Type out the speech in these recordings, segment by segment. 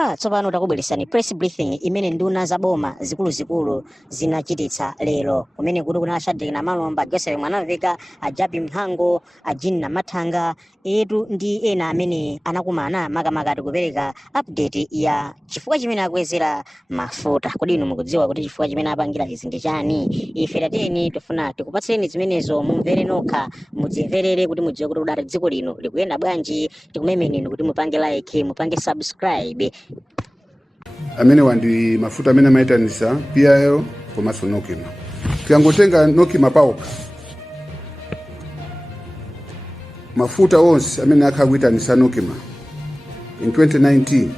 Apa tsopano takubweresani press briefing imene nduna za boma zikuluzikulu zinachititsa lero kumene kuti kuna Shadrack na Malomba, Joseph Mwanaveka, Ajabi Mhango, Ajini na Mathanga etu ndi ena amene anakumana makamaka kupereka update ya chifukwa chimene akwezera mafuta. Kodi inu mukudziwa kuti chifukwa chimene apangira izi ndi chani? Ife tateni tifuna tikupatseni zimenezo mumvere nokha, mudzimverere kuti mudziwe kuti kudati dziko lino likuyenda bwanji. Tikumemeni kuti mupange like, mupange subscribe. Amene wandi mafuta amene amaitanisa PIL komanso Nokima. Tiyangotenga Nokima paoka. Mafuta onse amene akhakuitanisa Nokima in 2019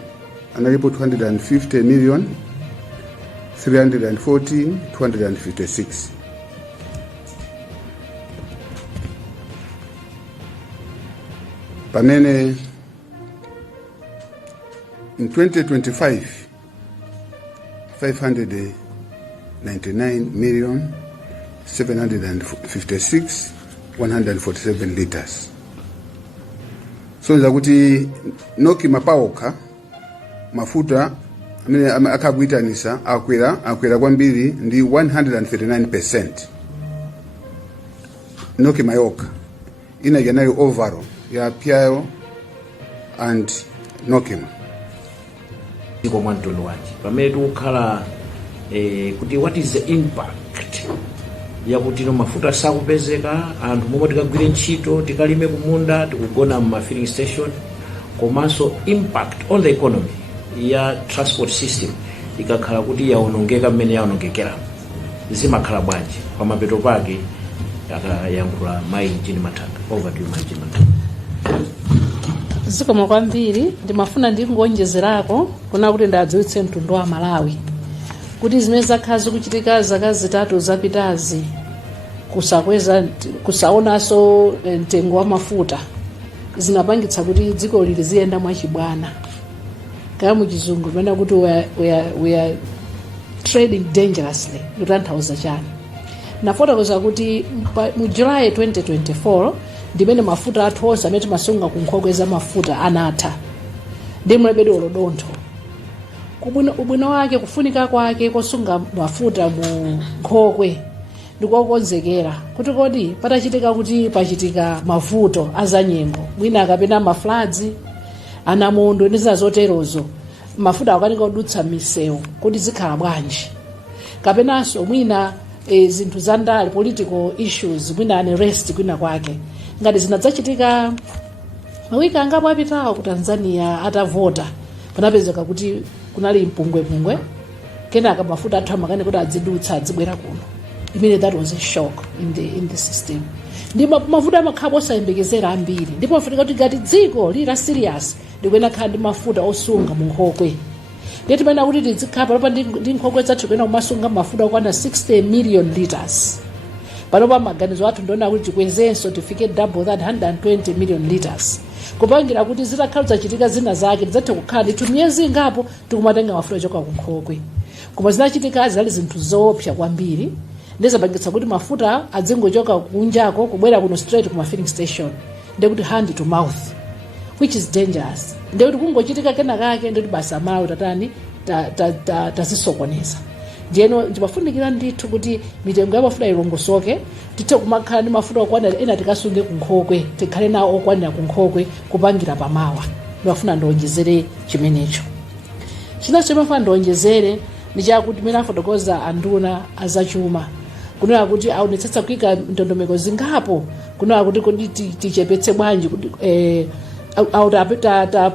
analipo 250,314,256. Pamene in 2025 599,756,147 liters. So nzakuti Nokima paoka mafuta amene akhakuitanisa akwera kwambiri ndi 139%. Nokima yoka ina nayo overall ya PIL and Nokima. Mdziko mwantondo wachi pamene tikukhala kuti what is the impact yakuti no mafuta sakupezeka, anthu momwe tikagwire ntchito, tikalime kumunda, tikugona mu filling station, komanso impact on the economy ya transport system ikakhala kuti yaonongeka mmene yaonongekera, zimakhala bwanji pamapeto pake. Akayankhula Mai Chilima. Over to you, Mai Chilima. Zikomo kwambiri, ndimafuna ndingonjezerako kuna kuti ndadziwitse mtundu wa Malawi kuti zimene zakhala zikuchitika zaka zitatu zapitazi kusaonanso mtengo wa mafuta zinapangitsa kuti dziko lili ziyenda mwachibwana. Kaya muchizungu pamene kuti we are trading dangerously, kutanthauza chani. Nafotokoza kuti mu July 2024 ndimene mafuta athu onse amene timasunga ku nkhokwe za mafuta anatha ndi mlebedi olodontho. Ubwino wake, kufunika kwake kosunga mafuta mu nkhokwe ndikokonzekera kuti kodi patachitika kuti pachitika mavuto azanyengo, mwina akapena mafloods, anamondo ndi zina zoterozo, mafuta akanika kudutsa misewu kuti zikhala bwanji. Kapenanso mwina zinthu zandale, political issues, mwina unrest kwina kwake. Ngati zinadzachitika mawiki angapo apitawo ku Tanzania atavota, panapezeka kuti kunali mpungwepungwe, kenaka mafuta athu amakane kuti adzidutsa adzibwera kuno. Imene that was a shock in the system. Ndipo mafuta amakhala osayembekezera ambiri, ndipo pafunika kuti ngati dziko lili serious ndikuyenera khala ndi mafuta osunga mu nkhokwe. Ndeti pena kuti tizikhala panopa ndi nkhokwe zathu kuyenera kumasunga mafuta okwana 60 million liters. Panopa maganizo athu ndiona kuti tikwezenso tifike double that 120 million liters. Kupangira kuti zitakhala zachitika zina zake tidzathe kukhala ndi miyezi ingapo tikumatenga mafuta ochoka ku nkhokwe. Koma zinachitika zali zinthu zoopsa kwambiri, ndizapangitsa kuti mafuta adzingochoka kunjako kubwera kuno straight ku filling station, ndikuti hand to mouth, which is dangerous. Ndikuti kungochitika kenakake ndikuti basa Malawi tatani tazisokoneza. Ndiyeno ndimafunikira ndithu kuti mitengo ya mafuta ilongosoke, tithe kumakhala ndi mafuta okwanira ena tikasunge ku nkhokwe, tikhale nawo okwanira ku nkhokwe kupangira pamawa. Ndimafuna ndionjezere chimenecho. China chimafuna ndionjezere ndi chakuti mene afotokoza anduna azachuma kunena kuti aonetsetsa kuika ndondomeko zingapo kunena kuti kodi tichepetse bwanji kuti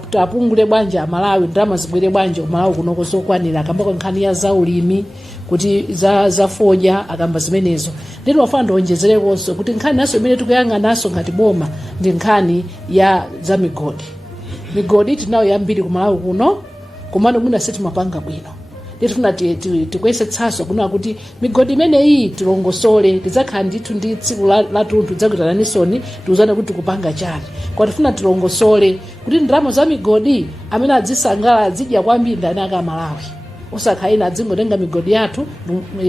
tapungule bwanji Malawi, ndalama zibwere bwanji Malawi kunoko zokwanira, akamba kwa nkhani ya zaulimi kuti za fodya akamba zimenezo. Ndino wafuna ndionjezerekonso kuti nkhani naso imene tikuyang'anaso ngati boma ndi nkhani ya za migodi. Migodi tinayo yambiri ku Malawi kuno, komano mwina seti mapanga bwino. Ndifuna tikuyesetsaso kunena kuti migodi imene iyi tilongosole, tidzakhala ndithu ndi tsiku la tunthu dzakuitananisoni tiuzane kuti tikupanga chani. Kwa tifuna tilongosole kuti ndalama za migodi amene adzisangala adzidya kwambiri ndani aka Malawi. usakhaina adzingotenga migodi yathu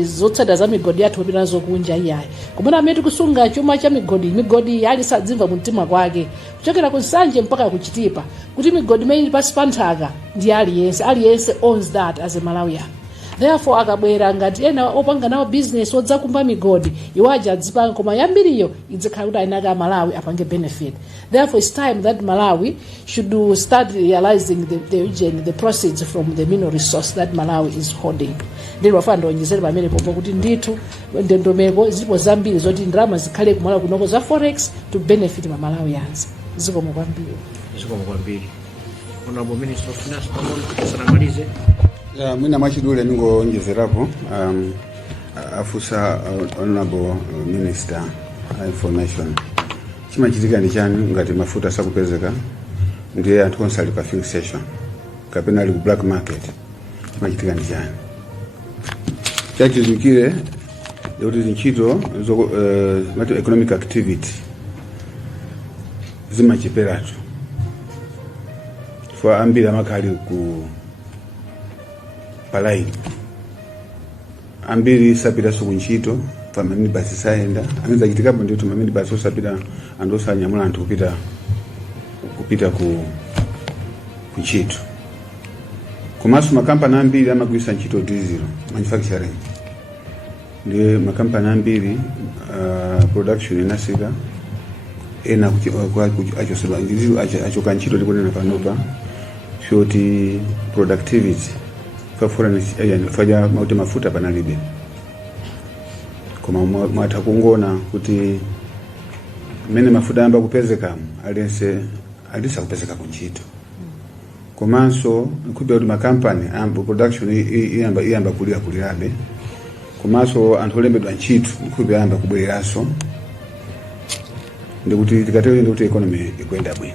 zotsata za migodi yathu opita nazo kunja iyayi kumene amene tikusunga chuma cha migodi ali sadzimva mumtima kwake kuchokera ku Nsanje mpaka ku Chitipa kuti migodi imene pasi pa nthaka ndi aliyense owns that as a Malawian. Therefore akabwera ngati ena opanga nawo business odzakumba migodi iwaja adzipanga koma yambiriyo idzikhala kuti ainaka Malawi apange benefit. Therefore it's time that Malawi should start realizing the proceeds from the mineral resource that Malawi is holding. Ndilo wafanda onyezera pamene popo kuti ndithu ndondomeko zilipo zambiri zoti ndalama zikhale kumala kunoko za forex to benefit ma Malawians. Zikomo kwambiri. Honorable Minister of Finance pamoja sanamalize. Mwina machidule ningoonjezerapo afusa Honorable Minister information chimachitika ndi chani ngati mafuta sakupezeka ndiye anthu onse ali pa filling station kapena ali ku black market chimachitika ndi chani chachizikire kuti ntchito economic activity zimachiperatu for ambiri amakali ku palai ambiri sapita sukunchito pamene basi saenda anaweza chitikapo ndio tumamini basi osapita andosa nyamula anthu kupita ku nchito komanso makampani ambiri amagwisa nchito diesel manufacturing ndiye makampani ambiri production inasika ena achoseba ndizo achoka nchito likonena panopa shoti productivity faja mafuta panalibe koma mwatha kungona kuti mene mafuta yamba kupezeka alisa kupezeka kunchito komanso nkubya kuti makampani ambo production iyamba kulirabe komanso anthu olembedwa nchito nkubya yamba kubwereraso ndikuti tikatero ndikuti economy ikwenda bwino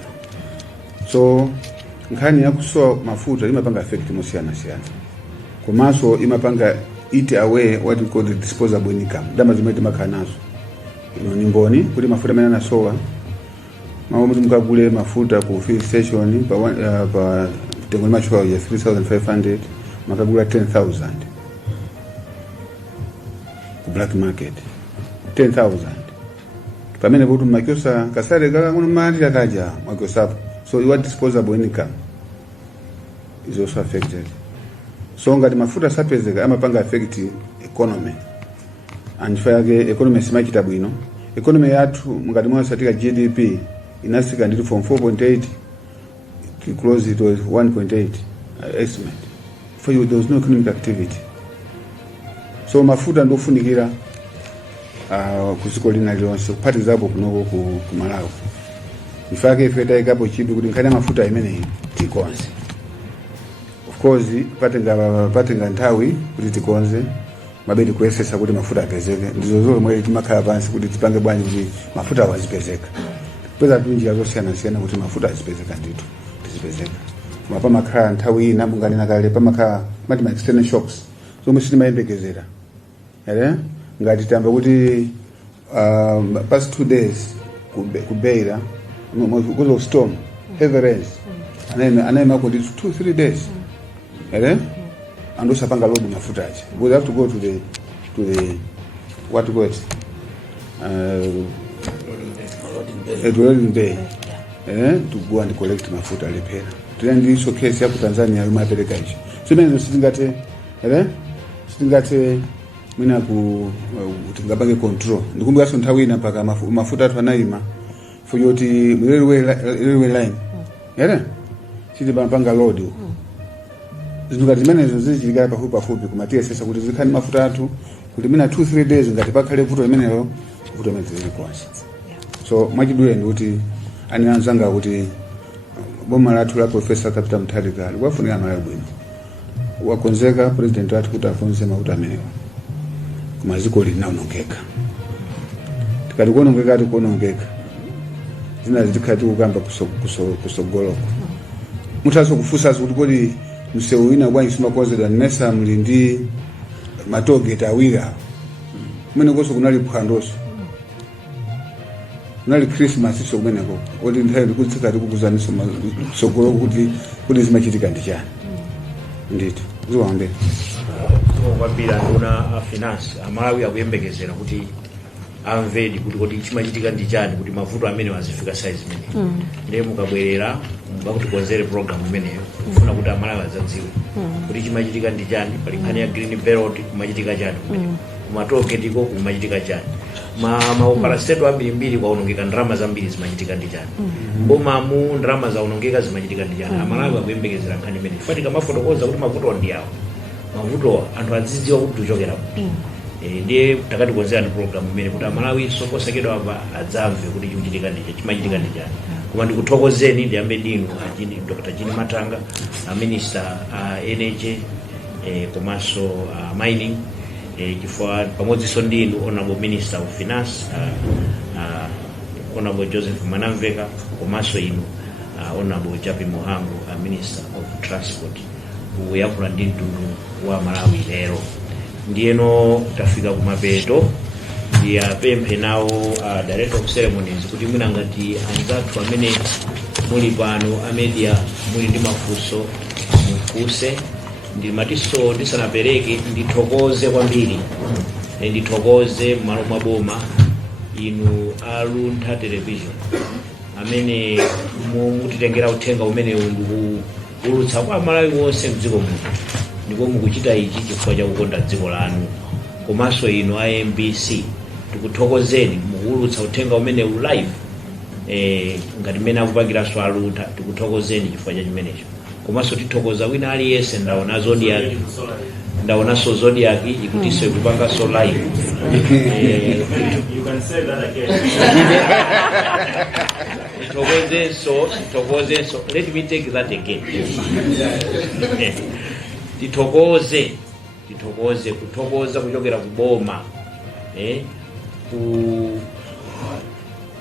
so nkhani yakusowa mafuta imapanga effect mosiyana komanso imapanga eat away what we call the disposable income dama zimene timakhala nazo ni mboni kuti mafuta amene anasowa maomwe mukagule mafuta ku filling station pa tengo macho ya 3500 makagula 10000 ku black market 10000 pamene kuti makyosa kasale kala kuno mali akaja makyosa so your disposable income is also affected. So ngati mafuta sapezeka amapanga affect economy and fayake economy simachita bwino economy yathu ngati mwasatika GDP inasika ndiri from 4.8 to close to 1.8 estimate for you there was no economic activity so mafuta ndofunikira kuziko lina lonse kupati zapo kunoko ku Malawi ifake ifeta ikapo chipi kuti nkhani mafuta imene tikonze of course patenga nthawi kuti tikonze mabedi kuesesa kuti mafuta apezeke ndizo zomwe timakhala pansi kuti tipange bwanji kuti mafuta awazipezeka peza tunjira zosiyana kuti mafuta azipezeka ndithu tizipezeka koma pamakhala nthawi ina mungalina kale pamakhala mati external shocks zomwe sitimayembekezera ere ngati tamba kuti past 2 days kubeira because of storm heavy rains anayema kuti 2-3 days ere andosapanga load mafuta acha we have to go to the what to go loading bay to go and collect mafuta lepera tuli so case ya ku Tanzania imapeleka hicho simene sitingate mina ku tingabange control ndikumbuka so nthawi ina paka mafuta athu anaima fuyoti railway line ere chiti banga load zingati zimene zichilikala pafupi kumatia sasa kuti zikhani mafuta athu kuti mina 2-3 days ngati pakhale vuto imeneyo vuto imene kwanza so mwachidule ndi kuti anianzanga kuti boma lathu la Professor Capital Mutharika wafunika nayo bwino wakonzeka president wathu kuti akonze mafuta ameneyo kumaziko linaonongeka tikati kuonongeka zina zitikati kukamba kusogoloko mutaso kufusa kuti kodi msewu ina bwanji simakonzedwa nesa mlindi matogeta awira kumene koso kunali phwandoso kunali Christmas so kumeneko kodi nthawi kuti tikati kukuzaniso sogoloko kuti zimachitika ndi chani ndithu ziwambe kwambira nduna finance Malawi akuyembekezera kuti amvedi kuti chimachitika ndi chani kuti mavuto amene wazifika size imene ndiye mukabwerera mukutikonzere program imeneyo kufuna kuti Malawi azadziwe kuti chimachitika ndi chani pali nkhani ya green belt kumachitika chani kumatoke tiko kumachitika chani maoperaseto ambirimbiri kwaonongeka ndalama zambiri zimachitika ndi chani bomamu ndalama zaonongeka zimachitika ndi chani Malawi akuyembekezera nkhani imene fatika mafotokoza kuti mavuto ndi awo mavuto anthu azidziwa kuti tuchokera kuti ndiye takatikonzera ndi program imene kuti Malawi sokosekedwa apa adzamve kuti chimachitika ndi chani koma ndikuthokozeni ndiyambe ndinu Dr. Chilima Minister energy komanso mining chifukwa pamodzinso ndinu Honorable Minister of Finance Honorable Joseph Manamveka komanso inu Honorable Chapi Muhango Minister of Transport kuyankhula ndi mtundu wa Malawi lero ndiyeno tafika kumapeto ndiyapemphe nawo director of ceremonies kuti mwina ngati anzathu amene muli pano amedia muli ndi mafunso mukuse ndimatiso ndisanapereke ndithokoze kwambiri ndithokoze m'malo mwa boma inu Aluntha television amene mutitengera uthenga umene ulutsa kwa Malawi wonse mdziko muno ndipo mukuchita ichi chifukwa cha kukonda dziko lanu komanso inu IMBC tikuthokozeni mukulutsa uthenga umene live ngati mmene akupangiranso Aluntha tikuthokozeni chifukwa cha chimenecho komanso tithokoza wina aliyense ndaonanso Zodiac ikutinso ikupanganso live You can say that again. Tithokozenso let me take that again tithokoze kuthokoza kuchokera kuboma ku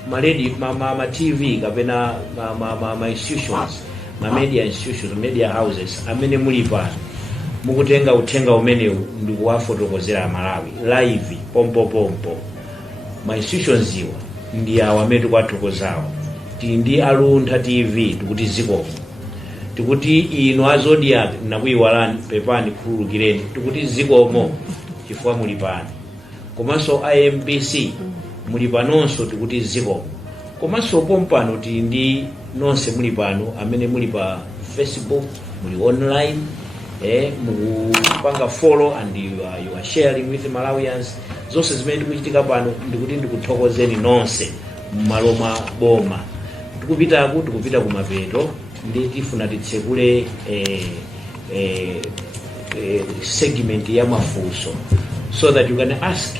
ma TV kapena ma institutions ma media institutions media houses amene muli pano mukutenga uthenga umene ndikuwafotokozera Malawi live pompo ma institutions iwa ndi awo amene tikuwathokozawo ndi Aluntha TV tikuti zikomo tikuti inu Zodiac nakuyiwalani pepani khululukireni tikuti zikomo chifukwa muli pano komanso IMBC muli panonso tikuti zikomo komanso pompano ndi nonse muli pano amene muli pa Facebook muli online mukupanga follow and you are sharing with Malawians zonse zimene tikuchitika pano ndikuti ndikuthokozeni nonse m'malo mwa boma tikupita kumapeto ndi tifuna titsekule segment ya mafunso so that you can ask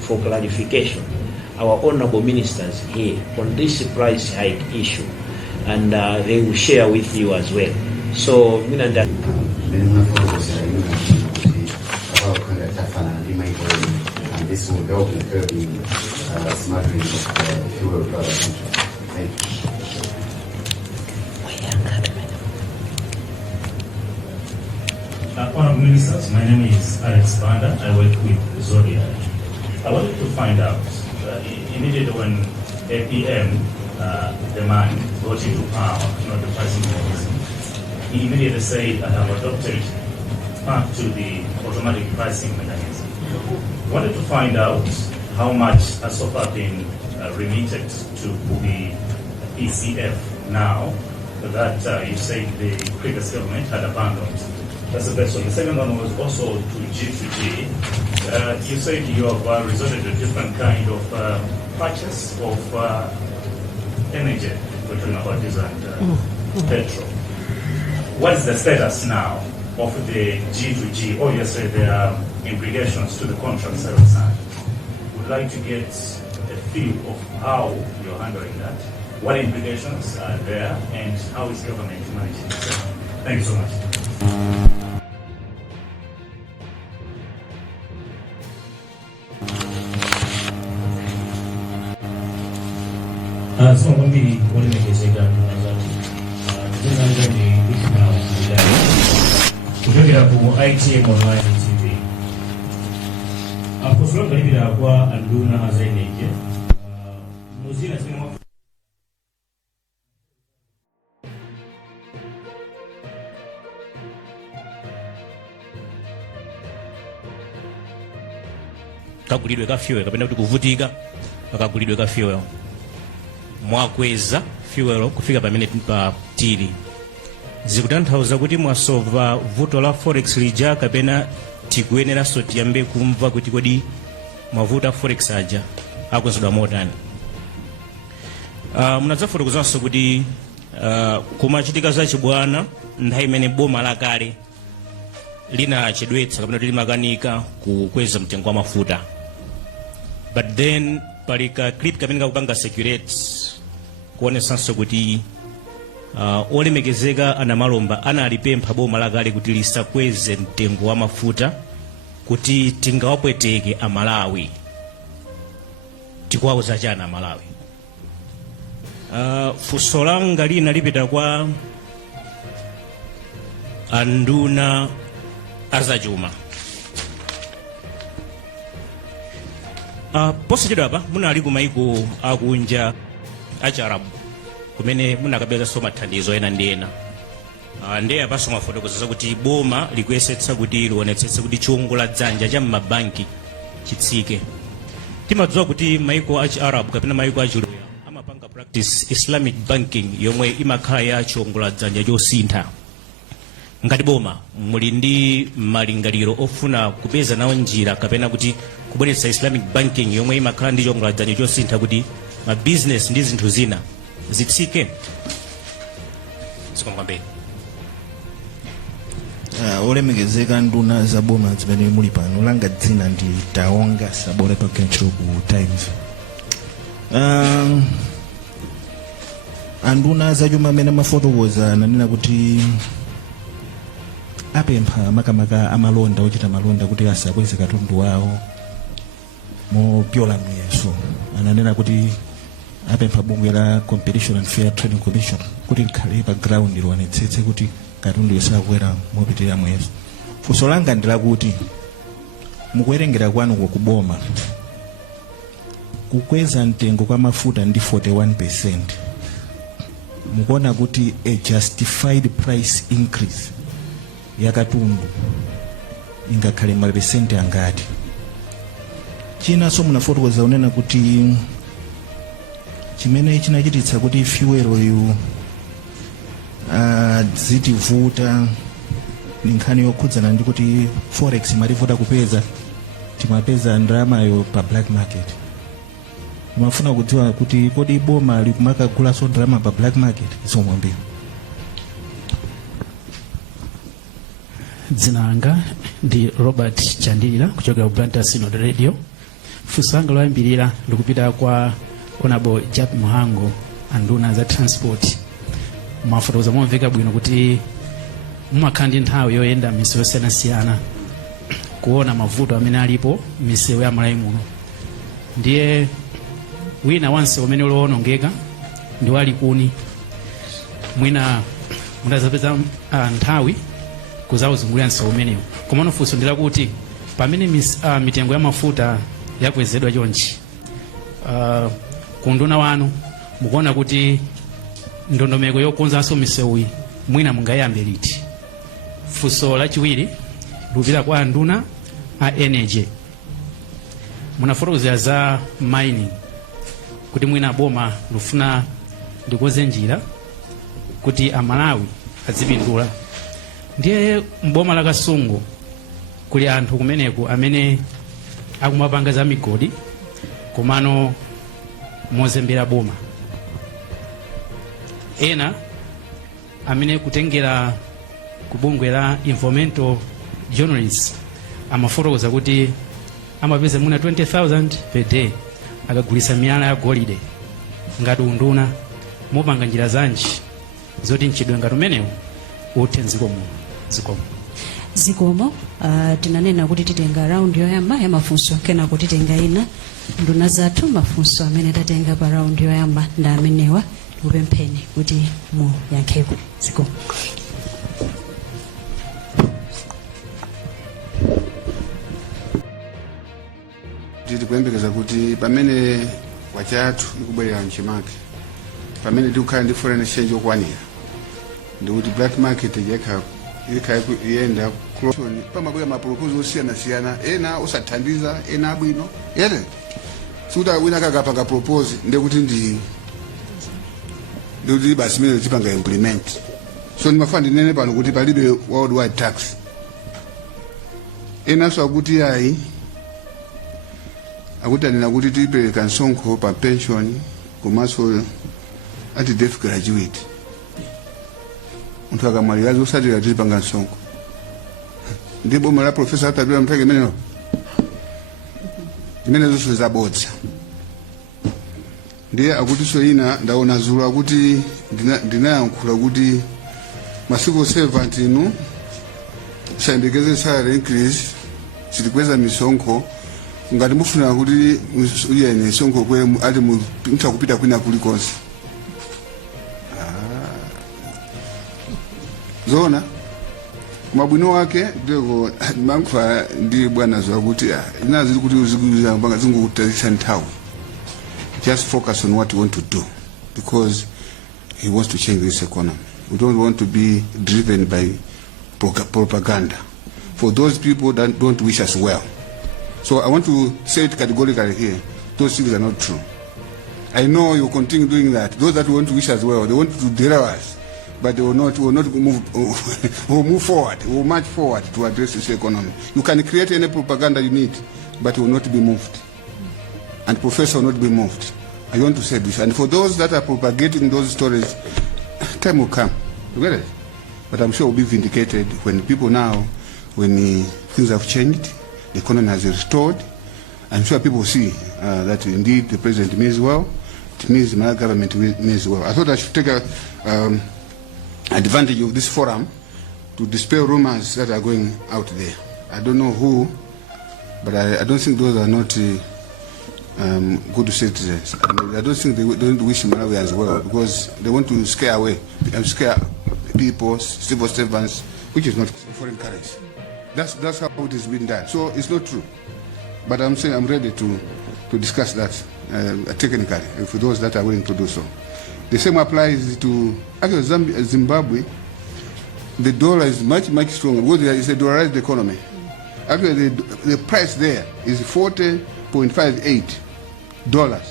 for clarification our honorable ministers here on this price hike issue and they will share with you as well so mina and this will help in curbing smuggling of fuel products. Thank you. Honourable Ministers, my name is Alex Banda. I work with Zodiac. I wanted to find out, immediately when APM demand got into power, not the pricing mechanism, he immediately said, I have adopted back to the automatic pricing mechanism. Wanted to find out how much has so far been remitted to the ECF now that you said the previous government had abandoned. That's the first one. The second one was also to G2G. You said you have resorted to a different kind of purchase of energy. We're talking about diesel and petrol. What is the status now of the G2G? Obviously, there are implications to the contracts that are signed. We'd like to get a feel of how you're handling that, what implications are there, and how is government managing it. Thank you so much. So when we make a second, kutoka ku ITM online TV. Kusura kalibira kwa Anduna azaineke. Muzina sinema kagulidwe ka fuel kapena kuti kuvutika pakagulidwe ka fuel, mwakweza fuel kufika pamene tili. Zikutanthauza kuti mwasova vuto la forex lija kapena tikuyeneranso tiyambe kumva kuti kodi mavuto a forex aja akonzedwa motani. Munadzafotokozanso kuti kumachitika zachibwana nthawi imene boma lakale linachedwetsa kapena kuti limakanika kukweza mtengo wa mafuta, but then palika clip kamene kakupanga circulate kuonesanso kuti olemekezeka anamalomba analipempha boma lakale kuti lisakweze mtengo wa mafuta kuti tingawapweteke Amalawi. Tikuwauza chana Amalawi? Funso langa lina lipita kwa anduna azachuma. Posachedwa apa munali kumaiko akunja acharabu kumene munakapeza mathandizo ena ndi ena. Ndiye apaso mafotokoza kuti boma likuyesetsa kuti lionetsetse kuti chiwongola dzanja cha mabanki chitsike. Timadziwa kuti maiko acharabu kapena maiko achiluya amapanga practice Islamic banking yomwe imakhala ya chiwongola dzanja chosintha. Ngati boma muli ndi malingaliro ofuna kupeza nawo njira kapena kuti kubweretsa Islamic banking yomwe imakhala ndi chiwongola dzanja chosintha kuti ma business ndi zinthu zina zitsike? Sikwambiri. Olemekezeka nduna za boma zimene muli pano, langa dzina ndi Taonga Sabore Pakencho ku Times. Anduna zachuma amene mafotokoza ananena kuti apempha makamaka amalonda ochita malonda kuti asakweze katundu wawo mopyola muyeso. Ananena kuti apempha bungwe la Competition and Fair Trading Commission kuti likhale pa ground lionetsetse kuti katundu yosakwera mopitirira muyeso. Funso langa ndilakuti mukuwerengera kwanu kuboma kukweza mtengo kwa mafuta ndi 41%, mukuona kuti a justified price increase ya katundu ingakhale mapesenti angati? China so munafotokoza unena kuti chimene chinachititsa kuti fuel oil zitivuta ni nkhani yokhudzana ndi kuti forex malivuta kupeza, timapeza ndalamayo pa black market. Mafuna kudziwa kuti kodi boma likumaka so ndalama pa black market? Zomwe. Dzina langa ndi Robert Chandilira kuchokera ku Blantyre Synod Radio. Funso langa loyambirira ndikupita kwa Honorable Jab Muhango, anduna za transport. Mafotokoza momveka bwino kuti mumakhala ndi nthawi yoyenda misewu yosiyanasiyana kuona mavuto amene alipo misewu ya Malawi muno. Ndiye wina wanse umene uliwonongeka ndi walikuni, mwina mundazapeza nthawi kuzauzungulira msewu umenewu. Komano funso ndila kuti pamene mitengo ya mafuta yakwezedwa chonchi, kunduna wanu mukuona kuti ndondomeko yokonzanso misewuyi mwina mungayambe liti? Funso lachiwiri lupita kwa anduna a energy. Munafotokozera za mining kuti mwina boma lufuna likoze njira kuti Amalawi azipindula. Ndiye mboma la Kasungu kuli anthu kumeneku amene akumapanga za migodi komano mozembera boma. Ena amene kutengera kubungwe la environmental journalists amafotokoza kuti amapeza muna 20,000 per day akagulisa miyala ya golide. Ngati unduna mupanga njira zanji zoti mchidwe ngati umenewu uthe mdziko muno? Zikomo. Tinanena kuti titenga round yoyamba ya mafunso kena kuti titenga ina nduna zathu mafunso amene tatenga pa round yoyamba nda amenewa upempheni kuti mu yankheko. Zikomo. Tikuyembekeza kuti pamene wachathu ikubwerera mchimake, pamene tikukhala ndi foreign exchange okwanira, ndi kuti black market yekha yenda pamabwera maproposal osiyana-siyana ena osathandiza ena abwino ere sikuti wina kakapanga propose ndekuti ndikuti basi mene tipanga implement. So ndimafuna ndinene pano kuti palibe worldwide tax. Ena so akuti ayi akuti anena kuti tipereka msonkho pa pension komanso ati deaf graduate. Munthu akamwalira zosatira tipanga msonkho. Ndi boma la professor atabira mpeke meneno. Imene zonse zabodza. Ndiye akuti so ina ndaona zulu akuti ndinayankhula kuti masiku servant inu sayembekeze salary increase sitikweza misonkho ngati mufuna kuti uyene misonkho kwe ati mutha kupita kwina kulikonse. Zona mabwino wake ndiko mankwa ndi bwana zwa kuti inazi kuti uzikuza mpanga zingukutazisa nthawi. Just focus on what you want to do because he wants to change this economy. We don't want to be driven by propaganda for those people that don't wish us well. So I want to say it categorically here, those things are not true. I know you continue doing that. Those that want to wish us well, they want to derail us, but they will not move, will move forward, will march forward to address this economy. You can create any propaganda you need, but it will not be moved. And professor will not be moved. I want to say this. And for those that are propagating those stories, time will come. You get it? But I'm sure we'll be vindicated when people now, when things have changed, the economy has restored. I'm sure people see that indeed the president means well. It means the Malawi government means well. I thought I should take advantage of this forum to dispel rumors that are going out there. I don't know who, but I don't think those are not good citizens. I don't think they don't wish Malawi as well because they want to scare people, civil servants, which is not foreign currency. That's how it is being done. So it's not true. But I'm saying I'm ready to discuss that technically for those that are willing to do so. The same applies to actually Zimbabwe. The dollar is much stronger because it's a dollarized economy. Actually, the price there is $40.58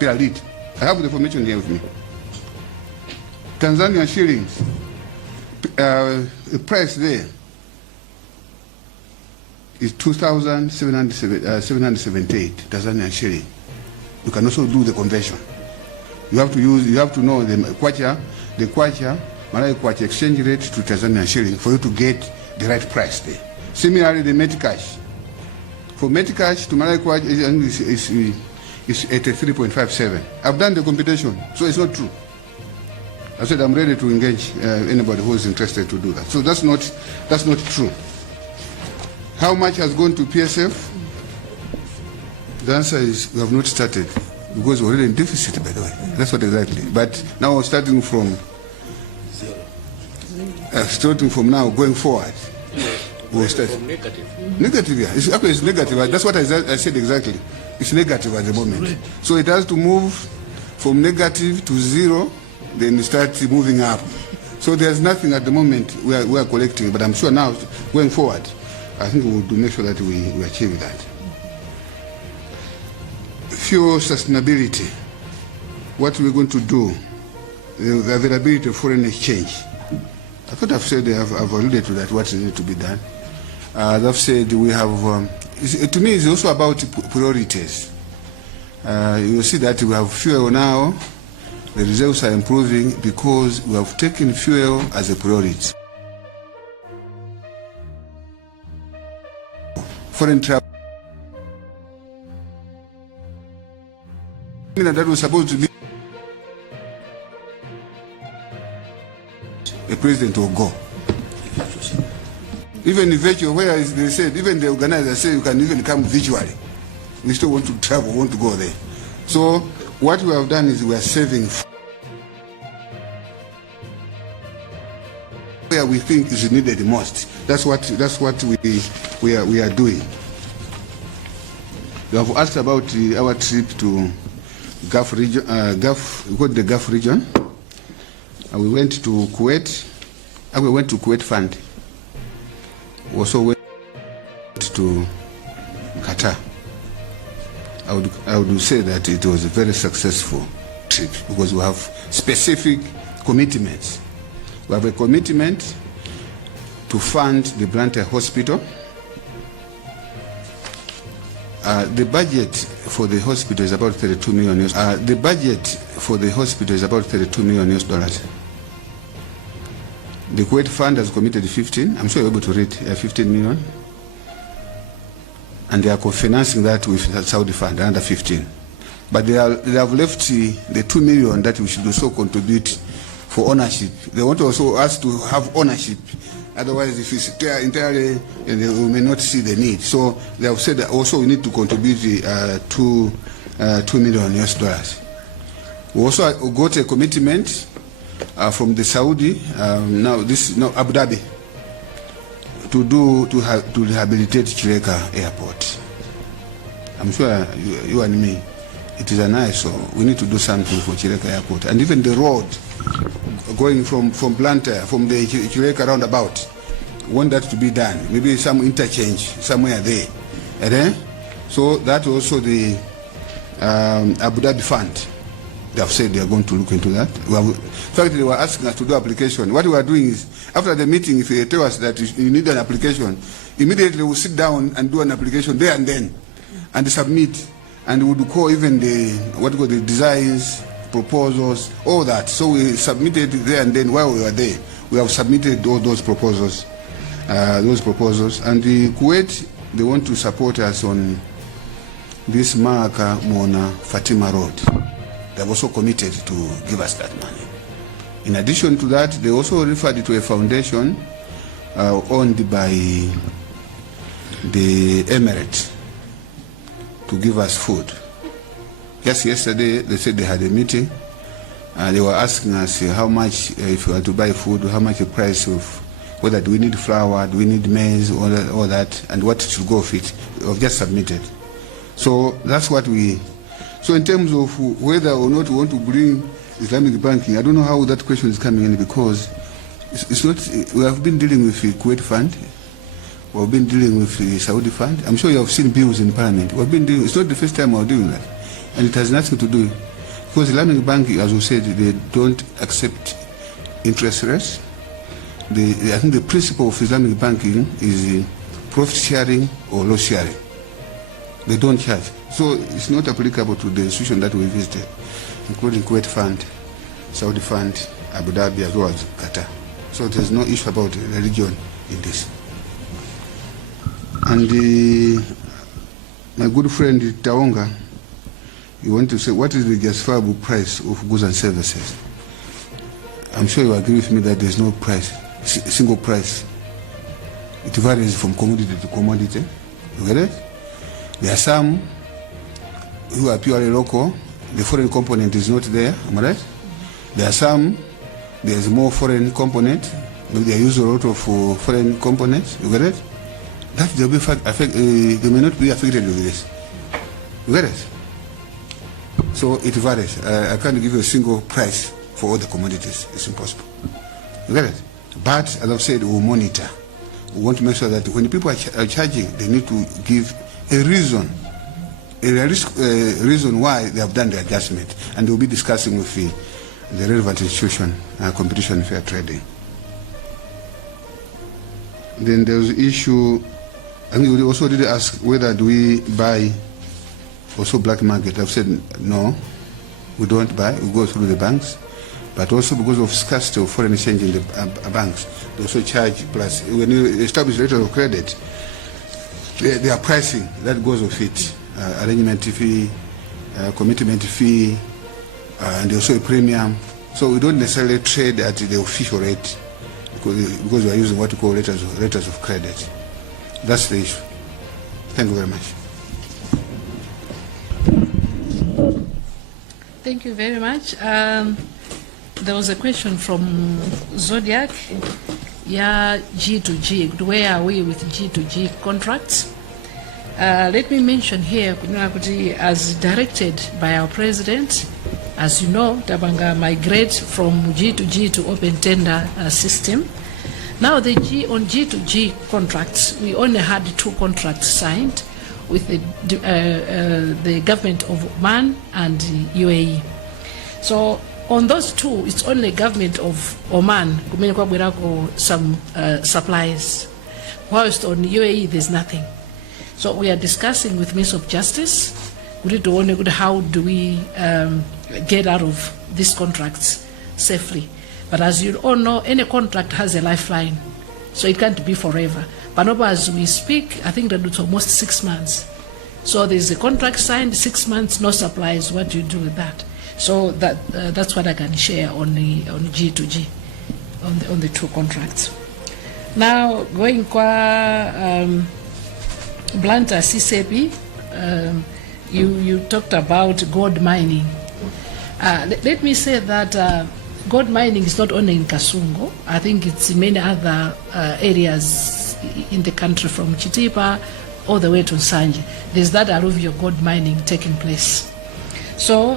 per liter. I have the information here with me. Tanzanian shillings, the price there is 2,778 Tanzanian shilling. You can also do the conversion. You have to know the kwacha, Malawi kwacha exchange rate to Tanzanian shilling for you to get the right price there. Similarly, the Metcash. For Metcash to Malawi kwacha is 83.57. I've done the computation, so it's not true. I said I'm ready to engage anybody who is interested to do that. So that's not true. How much has gone to PSF? The answer is we have not started because we're already in deficit, by the way. That's what exactly. But now starting from now going forward, we'll start. From negative. Negative, yeah. It's negative. That's what I said exactly. It's negative at the moment. So it has to move from negative to zero, then start moving up. So there's nothing at the moment we are collecting, but I'm sure now going forward, I think we'll make sure that we achieve that. Fuel sustainability. What we're going to do, the availability of foreign exchange. I thought I've alluded to that, what needs to be done. As I've said, we have, to me it's also about priorities. You will see that we have fuel now, the reserves are improving because we have taken fuel as a priority. Foreign travel. That was supposed to be a president will go. Even the virtual, where they said, even the organizers say you can even come virtually. We still want to travel, want to go there. So what we have done is we are saving where we think is needed the most. That's what we are doing. You have asked about our trip to Gulf region, we got the Gulf region. We went to Kuwait. We went to Kuwait Fund. also went to Qatar. I would say that it was a very successful trip because we have specific commitments. We have a commitment to fund the Blantyre Hospital. The budget for the hospital is about 32 million US. The budget for the hospital is about 32 million US dollars. The Kuwait Fund has committed 15. I'm sure you're able to read 15 million. And they are co-financing that with the Saudi Fund, another 15. But they have left the 2 million that we should also contribute for ownership. They want also us to have ownership. Otherwise, if it's entirely, we may not see the need. So they have said that also we need to contribute 2 million US dollars. We also got a commitment from the Saudi, now Abu Dhabi, to rehabilitate Chileka Airport. I'm sure you and me, it is an eye, so we need to do something for Chileka Airport. And even the road going from Blantyre, from the Chileka roundabout, want that to be done. Maybe some interchange somewhere there. And then, so that also the Abu Dhabi Fund, they have said they are going to look into that. In fact, they were asking us to do application. What we are doing is, after the meeting, if they tell us that you need an application, immediately we'll sit down and do an application there and then, and submit. And we would call even the designs, proposals, all that. So we submitted there and then while we were there. We have submitted all those proposals. And the Kuwait, they want to support us on this Maka Mona Fatima Road. They have also committed to give us that money. In addition to that, they also referred to a foundation owned by the Emirates to give us food. Just yesterday, they said they had a meeting. They were asking us how much, if we were to buy food, how much the price of, whether do we need flour, do we need maize, all that, and what should go with it. We have just submitted. So that's what we. So in terms of whether or not we want to bring Islamic banking, I don't know how that question is coming in, because it's not. We have been dealing with the Kuwait Fund. We have been dealing with the Saudi Fund. I'm sure you have seen bills in Parliament. We have been dealing. It's not the first time we're doing that, and it has nothing to do, because Islamic banking, as we said, they don't accept interest rates. I think the principle of Islamic banking is profit sharing or loss sharing. They don't charge. So it's not applicable to the institution that we visited, including Kuwait Fund, Saudi Fund, Abu Dhabi, as well as Qatar. So there's no issue about religion in this. And my good friend Taonga, you want to say, what is the justifiable price of goods and services? I'm sure you agree with me that there's no price, single price. It varies from commodity to commodity. You get it? There are some who are purely local. The foreign component is not there. Am I right? There are some, there's more foreign component. Maybe they use a lot of foreign components. You get it? That they'll be they may not be affected with this. You get it? So it varies. I can't give you a single price for all the commodities. It's impossible. You get it? But as I've said, we'll monitor. We want to make sure that when people are charging, they need to give a reason, a reason why they have done the adjustment, and we'll be discussing with the relevant institution, Competition and Fair Trading. Then there's the issue, I think we also did ask whether do we buy also black market. I've said no, we don't buy, we go through the banks, but also because of scarcity of foreign exchange in the banks, they also charge plus, when you establish letters of credit, they are pricing that goes with it, arrangement fee, commitment fee, and also a premium. So we don't necessarily trade at the official rate because we are using what we call letters of credit. That's the issue. Thank you very much. Thank you very much. There was a question from Zodiac. Yeah, G2G. Where are we with G2G contracts? Let me mention here, as directed by our president, as you know, Tabanga migrate from G2G to open tender system. Now on G2G contracts, we only had 2 contracts signed with the government of Oman and UAE. So on those 2, it's only government of Oman some supplies, whilst on UAE there's nothing. So we are discussing with Minister of Justice how do we get out of these contracts safely. But as you all know, any contract has a lifeline, so it can't be forever. But as we speak, I think that it's almost 6 months. So there's a contract signed, 6 months, no supplies. What do you do with that? So that's what I can share on G2G, on the 2 contracts. Now going qua Blanta CCP, you talked about gold mining. Let me say that gold mining is not only in Kasungo. I think it's in many other areas in the country, from Chitipa all the way to Nsanje. There's that alluvial gold mining taking place. So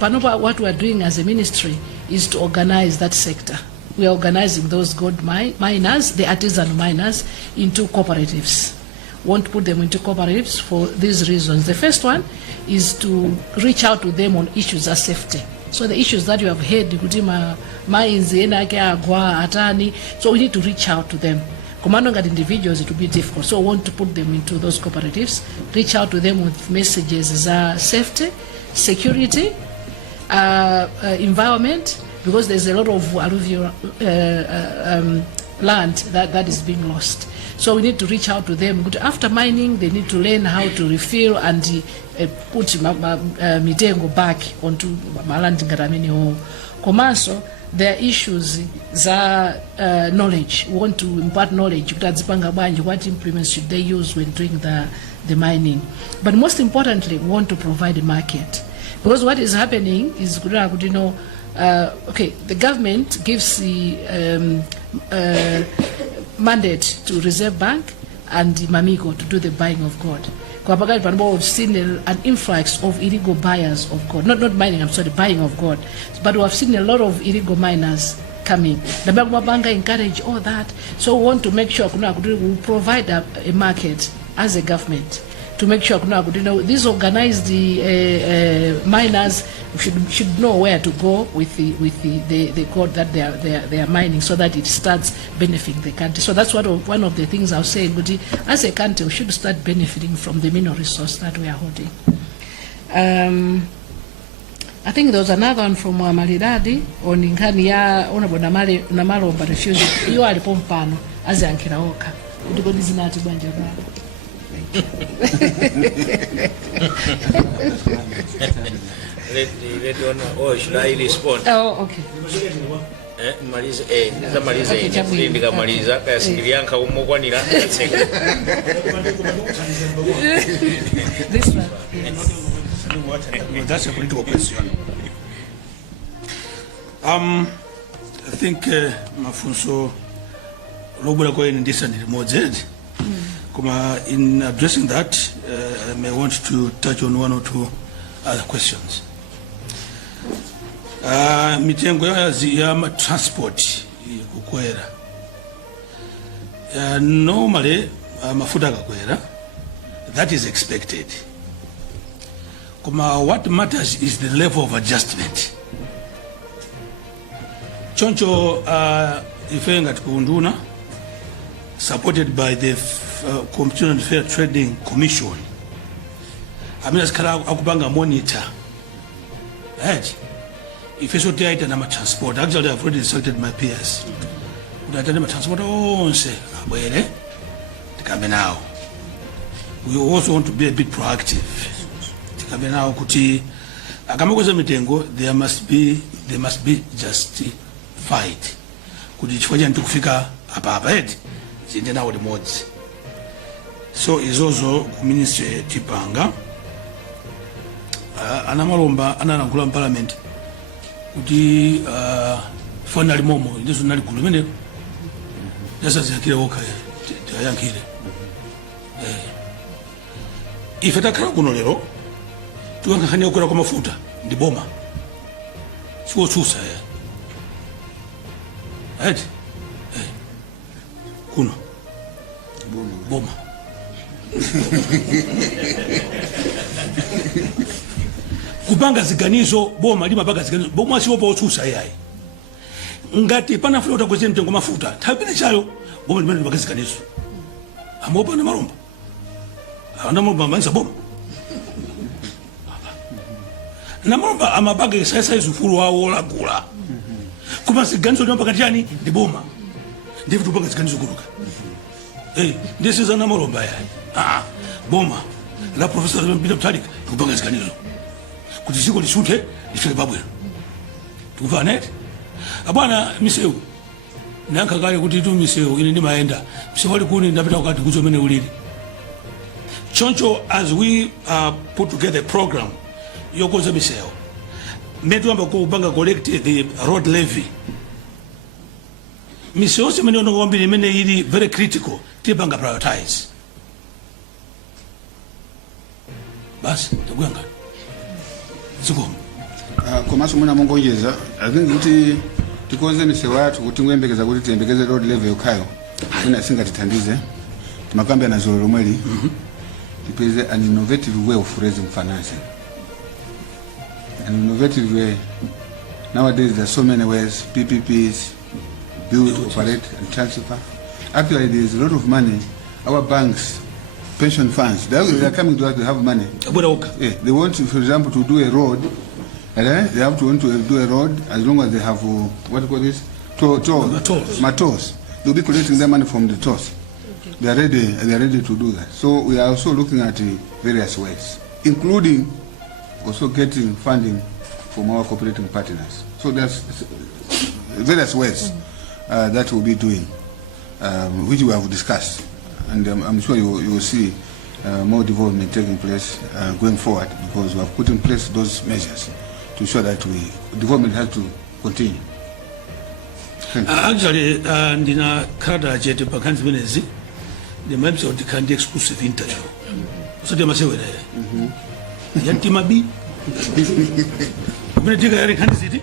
Panopa, what we're doing as a ministry is to organize that sector. We are organizing those gold miners, the artisan miners, into cooperatives. Want to put them into cooperatives for these reasons. The first one is to reach out to them on issues of safety. So the issues that you have heard, so we need to reach out to them. Commanding at individuals, it will be difficult. So we want to put them into those cooperatives, reach out to them with messages as safety, security, environment, because there's a lot of alluvial land that is being lost. So we need to reach out to them. After mining, they need to learn how to refill and put mitengo back onto maland ngaramini ho. Komanso, there are issues za knowledge. We want to impart knowledge. What implements should they use when doing the mining? But most importantly, we want to provide a market. Because what is happening is, okay, the government gives the mandate to Reserve Bank and Mamigo to do the buying of gold. We've seen an influx of illegal buyers of gold. Not mining, I'm sorry, buying of gold. But we have seen a lot of illegal miners coming. The Bank encourage all that. So we want to make sure we provide a market as a government to make sure these organized miners should know where to go with the gold that they are mining, so that it starts benefiting the country. So that's one of the things I was saying. As a country, we should start benefiting from the mineral resource that we are holding. I think there was another one from Malidadi on Inkani ya Honorable Namalo but refusing. You are the pompano as a Ankiraoka. Should I respond? Oh, okay. This one. That's a political question. I think Mafunso Robert Cohen decently more dead. In addressing that, I may want to touch on 1 or 2 other questions. Mitengo ya transport kukwera. Normally, mafuta kakwera, that is expected. What matters is the level of adjustment. Choncho ifenga tukunduna, supported by the Competition and Fair Trading Commission. I mean, as akubanga monitor. Right? If you so tight and I'm transport, actually I've already selected my peers. Would I tell them transport? Oh, say, where? Come now. We also want to be a bit proactive. Come now, kuti. Akamakoza mitengo, there must be justified. Kuti chifanya ntukufika hapa head. Zinde now the mods. So is also Ministry Tipanga. Anamalomba ananangula parliament. Kuti finally momo this is not good. Just as yakire woka yankire. If atakara kuno lero tuanga khani okora kwa mafuta ndi boma. Sio chusa ya. Right? kuno boma kupanga ziganizo boma limapanga ziganizo boma siopa otsusa yayi ngati panafuna utakweze mtengo mafuta tabine chayo boma limene limapanga ziganizo amopa na malomba ana malomba manza boma na malomba amapanga sasa izufuru wawo lagula kuma ziganizo limapanga chani ndi boma ndivu tupanga ziganizo kuluka ndisiza na malomba yayi boma la professor Mbida Mtalika kupanga ziganizo kuti ziko lisuthe lifike babwera tukufana abwana misewu nanka kale kuti tu misewu ine ndimayenda msewu ali kuni ndapita wakati kuzo mene ulili choncho as we put together a program yokoza misewu metu amba kupanga collect the road levy misewu semene onongambiri mene ili very critical tipanga prioritize basi takuyanga komanso mwina mongojeza I think kuti tikonze misewu yathu kuti nguyembekeza kuti tiyembekeze road level yokhayo mwina singatithandize timakambe na zolo lomweli tipeze an innovative way of raising financing. An innovative way. Nowadays there are so many ways, PPPs, build, operate and transfer. Actually there is a lot of money. Our banks, pension funds, they are coming to us, they have money. Yeah, they want to, for example, to do a road. They have to want to do a road as long as they have what do you call this? Tolls. They'll be collecting their money from the tolls. Okay. They are ready to do that. So we are also looking at various ways, including also getting funding from our cooperating partners. So there's various ways that we'll be doing, which we have discussed, and I'm sure you will see more development taking place going forward, because we have put in place those measures to ensure that development has to continue. Actually, ndina kada jete pakanzi menezi, the members of the Kandi exclusive interview. So they must say yanti mabi. Kumene tika yari Kandi city.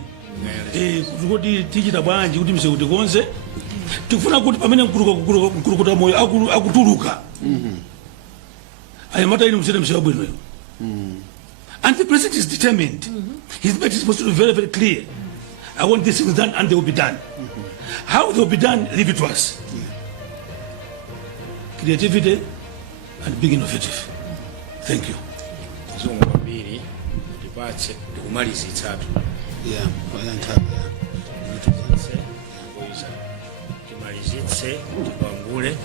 Kuti tichita bwanji kuti mse kuti konse. Tikufuna kuti pamene mkurukuta moyo akutuluka. Ayamata ino msede mse wabwino yo. And the president is determined. His message is supposed to be very, very clear. I want these things done, and they will be done. How they will be done, leave it to us. Creativity and being innovative. Thank you. Zomwe dipatse kumaliza itatu. Yeah, bayantaka. Nituzanse kuiza. Kimalizitse tibangule.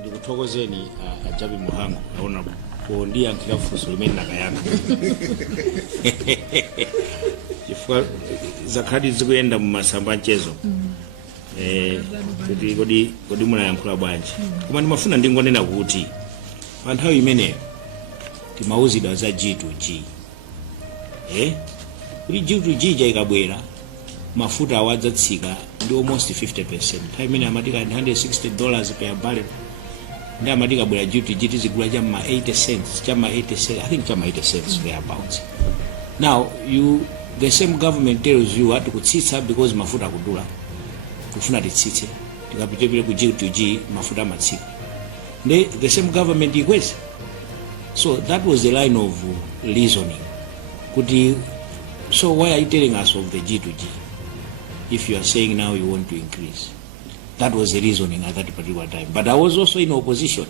Ndikuthokozeni ajabi muhango naona kuondia nkilafuso limeni nakayana. Chifukwa zakadi zikuyenda mu masamba nchezo. Kodi munayankhula bwanji. Koma ndimafuna ndingonena kuti pa nthawi imeneyo timauzidwa za G2G. Kuti G2G ikabwera mafuta awadzatsika ndi almost 50%. Nthawi imene amatika $160 per barrel. Nda matika bwera G2G tizigula chama 80 cents, chama 80 cents, I think chama 80 cents thereabouts. Now the same government tells you what to kutsitsa because mafuta kudula. Kufuna titsitse. Tikapitepile ku G2G mafuta matsika. The same government ikweza. So that was the line of reasoning. So why are you telling us of the G2G if you are saying now you want to increase? That was the reasoning at that particular time. But I was also in opposition,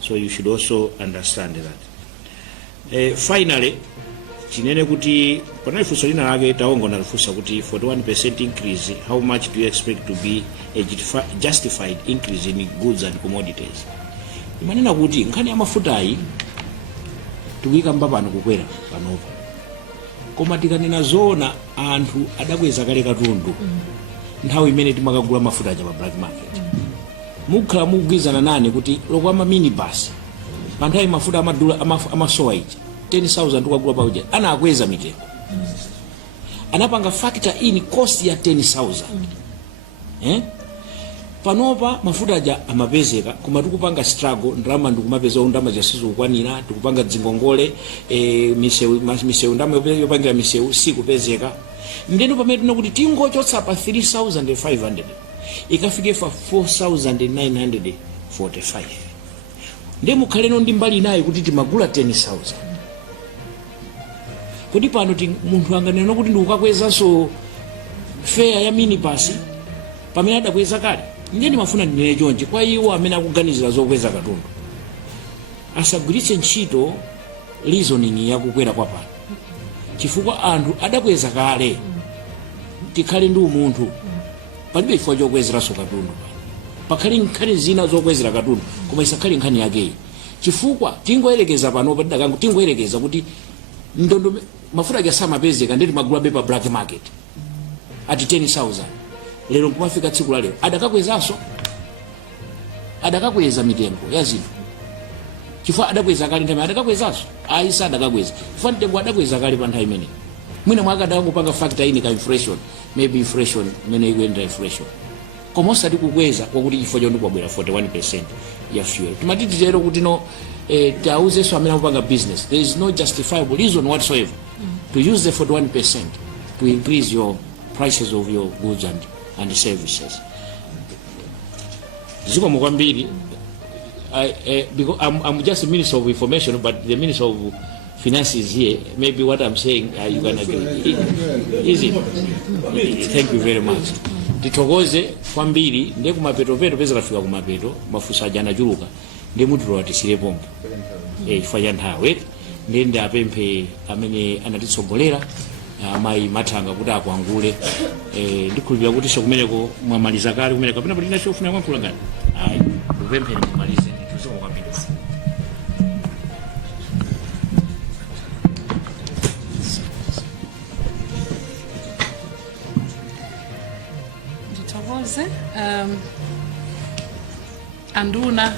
so you should also understand that. Finally, chinene kuti pana ifunso lina lake taongo na lifunsa kuti 41% increase, how much do you expect to be a justified increase in goods and commodities? Imanena kuti nkhani ya mafuta ayi tukuyika mbapano kukwera panopo. Koma tikanena zona anthu adakweza kale katundu. Nthawi imene timakagula mafuta aja pa black market. Mukhala mugwizana nane kuti lokwa minibus pa nthawi mafuta amadula amasowa ichi 10,000 tukagula pa uja ana akweza mitengo. Anapanga factor in cost ya 10,000. panopa mafuta aja amapezeka koma tikupanga struggle ndalama ndikumapeza ndalama zisizokwanira tikupanga dzingongole misewu ndalama yopangira misewu sikupezeka ndeno pamene tinakuti tingochotsa pa 3500 ikafike pa 4945 ndi mukhaleno ndi mbali nayo kuti timagula 10000 kodi pano munthu anganena kuti ndikukakwezanso fare ya minibus pamene adakweza kale ndiye ndimafuna ndinene chonchi kwa iwo amene akuganizira zokweza katundu asagwiritse ntchito reasoning yakukwera kwa pano chifukwa anthu adakweza kale tikhale ndi umunthu palibe chifukwa chokwezeranso katundu pakhale nkhani zina zokwezera katundu koma isakhale nkhani yakeyi chifukwa tingoyerekeza pano padidakangu tingoyerekeza kuti ndondo mafuta asamapezeka ndi timagula pa black market ati 10000 lero kumafika tsiku la lero adakakweza mitengo ya zinthu chifukwa adakweza kale nthawi adakakwezanso ayisa adakakweza chifukwa mtengo adakweza kale pa nthawi imeneyi mwina mwaka adakupanga factor ini ka inflation maybe inflation imene ikuyenda inflation koma osati kukweza kwakuti chifukwa choti kwabwera 41% ya fuel timatiti lero kuti no tauzenso amene akupanga business there is no justifiable reason whatsoever to use the 41% to increase your prices of your goods and services. Zikomo kwambiri. Because I'm just a Minister of Information, but the Minister of Finance is here. Maybe what I'm saying, you can agree. Is it? Thank you very much. Titokoze kwambiri ndiye kumapeto peza kafika kumapeto mafusa jana juluka ndiye mutu watisire pombe chifukwa nthawi ndiye apemphe amene anatitsogolera amayi mathanga kuti akuangule ndikhulupirira kuti sokumeneko mwamaliza kale kumeneko kapena kuti nachofuna kwankula ngani ayi ndipemphere mumalize ndituze kwambiri. Ndithokoze anduna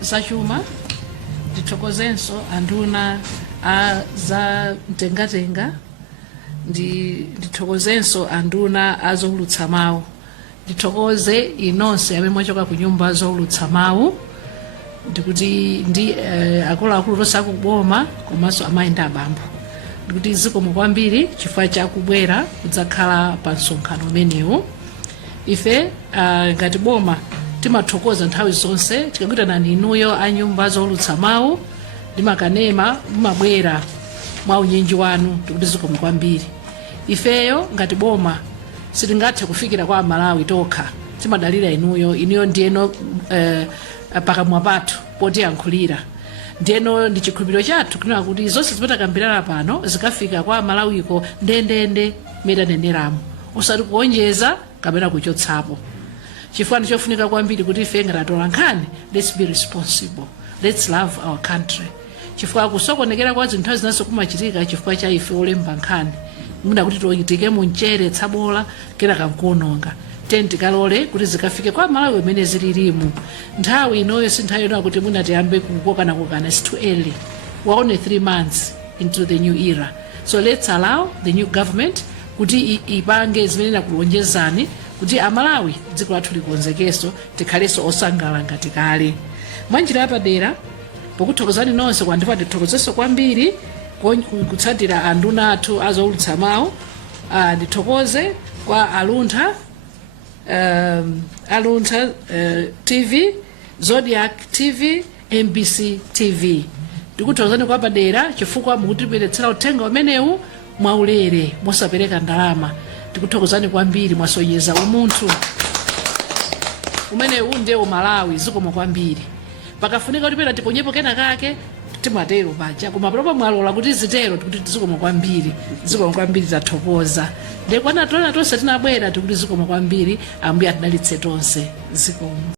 zachuma ndithokozenso anduna za mtengatenga ndithokozenso anduna azoulutsa mawu ndithokoze inonse amene mwachoka ku nyumba zoulutsa mawu ndikuti ndi akuluakulu tonse akuboma komanso amayi ndi abambo ndikuti zikomo kwambiri chifukwa chakubwera kudzakhala pa msonkhano umenewu. Ife ngati boma timathokoza nthawi zonse tikakutana ninuyo a nyumba zoulutsa mawu ndimakanema mumabwera mwa unyinji wanu ndikuti zikomo kwambiri. Ifeyo ngati boma sitingathe kufikira kwa Malawi tokha timadalira inuyo ndiyeno pakamwa pathu potiyankhulira ndiyeno ndi chikhulupiriro chathu kunena kuti zonse zimatakambirana pano zikafika kwa Malawiko ndendende medaneneramo osati kuonjeza kapena kuchotsapo chifukwa ndichofunika kwambiri kuti ife ngati atola nkhani let's be responsible, let's love our country chifukwa kusokonekera kwa zinthu zinaso kumachitika chifukwa cha ife olemba nkhani muna kuti toyitike munchere tsabola kera kankononga tikalole kuti zikafike kwa Malawi imene zililimu nthawi inoyo sinthawi ino kuti muna tiyambe kukokana it's too early. We're only 3 months into the new era, so let's allow the new government kuti ipange zimene nakulonjezani kuti Amalawi dziko lathu likonzekeso tikhalenso osangala ngati kale. Mwanjira yapadera pokuthokozani nonse kwandipa ndithokozeso kwambiri kutsatira anduna athu azoulutsa mawu ndithokoze kwa Aluntha TV, Zodiac TV, MBC TV. Ndikuthokozani kwa padera chifukwa mukutipeletsera uthenga umenewu mwaulere mosapereka ndalama. Ndikuthokozani kwambiri mwasonyeza umunthu umenewu ndiye Malawi zikomo kwambiri. Pakafunika kuti pena tiponyepo kena kake timatero paja koma panopa mwalola kuti zitero tikuti zikomo kwambiri tathokoza ndekwana tona tonse tinabwera tikuti zikomo kwambiri ambuye atidalitse tonse zikomo.